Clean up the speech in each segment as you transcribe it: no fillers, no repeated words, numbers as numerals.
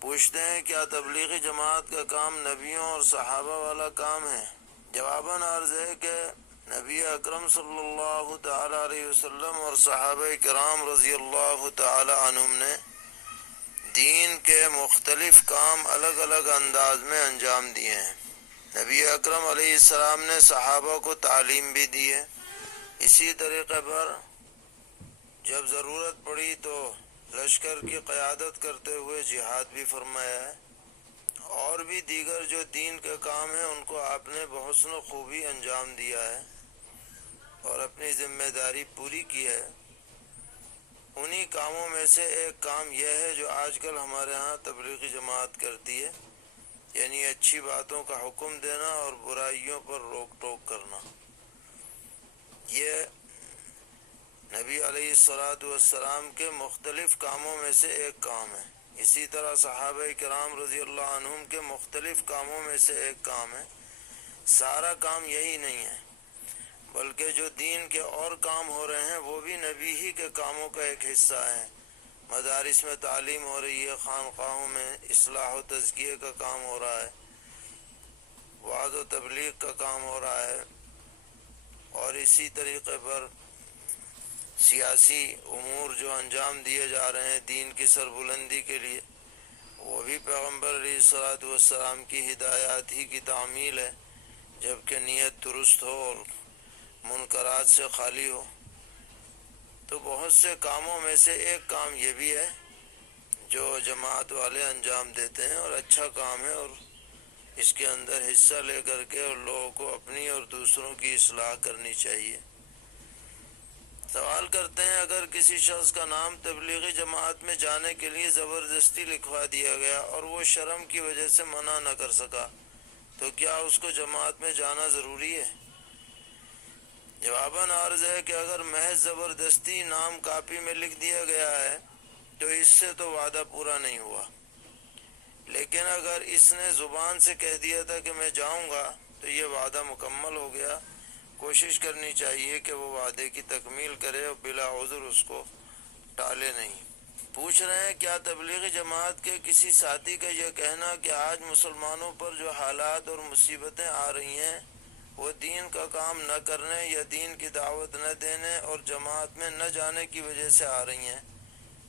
پوچھتے ہیں کیا تبلیغی جماعت کا کام نبیوں اور صحابہ والا کام ہے؟ جواباً عرض ہے کہ نبی اکرم صلی اللہ تعالی علیہ وسلم اور صحابہ کرام رضی اللہ تعالی عنہم نے دین کے مختلف کام الگ الگ انداز میں انجام دیے ہیں۔ نبی اکرم علیہ السلام نے صحابہ کو تعلیم بھی دی ہے، اسی طریقے پر جب ضرورت پڑی تو لشکر کی قیادت کرتے ہوئے جہاد بھی فرمایا ہے، اور بھی دیگر جو دین کے کام ہیں ان کو آپ نے بحسن و خوبی انجام دیا ہے اور اپنی ذمہ داری پوری کی ہے۔ انہی کاموں میں سے ایک کام یہ ہے جو آج کل ہمارے ہاں تبلیغی جماعت کرتی ہے، یعنی اچھی باتوں کا حکم دینا اور برائیوں پر روک ٹوک کرنا۔ یہ نبی علیہ الصلاۃ والسلام کے مختلف کاموں میں سے ایک کام ہے۔ اسی طرح صحابہ کرام رضی اللہ عنہم کے مختلف کاموں میں سے ایک کام ہے۔ سارا کام یہی نہیں ہے، بلکہ جو دین کے اور کام ہو رہے ہیں وہ بھی نبی ہی کے کاموں کا ایک حصہ ہے۔ مدارس میں تعلیم ہو رہی ہے، خانقاہوں میں اصلاح و تزکیے کا کام ہو رہا ہے، وعظ و تبلیغ کا کام ہو رہا ہے، اور اسی طریقے پر سیاسی امور جو انجام دیے جا رہے ہیں دین کی سربلندی کے لیے، وہ بھی پیغمبر علیہ الصلاۃ والسلام کی ہدایات ہی کی تعمیل ہے، جبکہ نیت درست ہو اور منکرات سے خالی ہو۔ تو بہت سے کاموں میں سے ایک کام یہ بھی ہے جو جماعت والے انجام دیتے ہیں، اور اچھا کام ہے، اور اس کے اندر حصہ لے کر کے اور لوگوں کو اپنی اور دوسروں کی اصلاح کرنی چاہیے۔ سوال کرتے ہیں اگر کسی شخص کا نام تبلیغی جماعت میں جانے کے لیے زبردستی لکھوا دیا گیا اور وہ شرم کی وجہ سے منع نہ کر سکا تو کیا اس کو جماعت میں جانا ضروری ہے؟ جواباً عرض ہے کہ اگر محض زبردستی نام کاپی میں لکھ دیا گیا ہے تو اس سے تو وعدہ پورا نہیں ہوا، لیکن اگر اس نے زبان سے کہہ دیا تھا کہ میں جاؤں گا تو یہ وعدہ مکمل ہو گیا۔ کوشش کرنی چاہیے کہ وہ وعدے کی تکمیل کرے اور بلا عذر اس کو ٹالے نہیں۔ پوچھ رہے ہیں کیا تبلیغی جماعت کے کسی ساتھی کا یہ کہنا کہ آج مسلمانوں پر جو حالات اور مصیبتیں آ رہی ہیں وہ دین کا کام نہ کرنے یا دین کی دعوت نہ دینے اور جماعت میں نہ جانے کی وجہ سے آ رہی ہیں،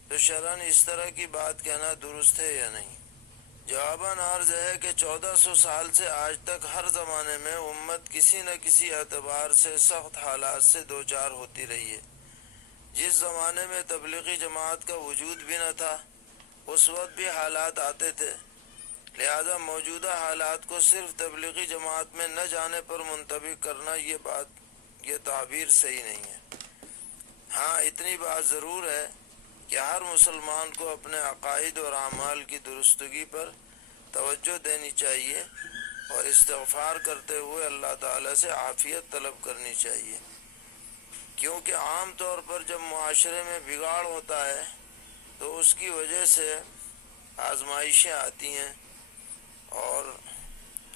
تو شرعاً اس طرح کی بات کہنا درست ہے یا نہیں؟ جواباً عرض ہے کہ 1400 سال سے آج تک ہر زمانے میں امت کسی نہ کسی اعتبار سے سخت حالات سے دوچار ہوتی رہی ہے۔ جس زمانے میں تبلیغی جماعت کا وجود بھی نہ تھا اس وقت بھی حالات آتے تھے، لہذا موجودہ حالات کو صرف تبلیغی جماعت میں نہ جانے پر منطبق کرنا یہ تعبیر صحیح نہیں ہے۔ ہاں اتنی بات ضرور ہے کہ ہر مسلمان کو اپنے عقائد اور اعمال کی درستگی پر توجہ دینی چاہیے اور استغفار کرتے ہوئے اللہ تعالیٰ سے عافیت طلب کرنی چاہیے، کیونکہ عام طور پر جب معاشرے میں بگاڑ ہوتا ہے تو اس کی وجہ سے آزمائشیں آتی ہیں اور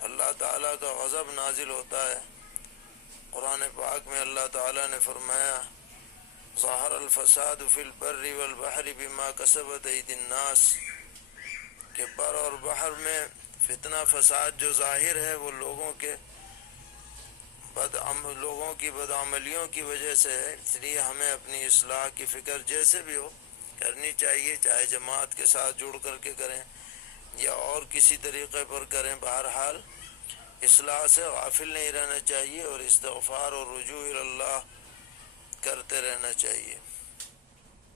اللہ تعالیٰ کا غضب نازل ہوتا ہے۔ قرآن پاک میں اللہ تعالیٰ نے فرمایا ظہر الفساد فی البر والبحر بما کسبت ایدی الناس، کہ بر اور بحر میں فتنہ فساد جو ظاہر ہے وہ لوگوں کی بدعملیوں کی وجہ سے ہے، اس لیے ہمیں اپنی اصلاح کی فکر جیسے بھی ہو کرنی چاہیے، چاہے جماعت کے ساتھ جڑ کر کے کریں یا اور کسی طریقے پر کریں، بہرحال اصلاح سے غافل نہیں رہنا چاہیے اور استغفار اور رجوع الی اللہ کرتے رہنا چاہیے۔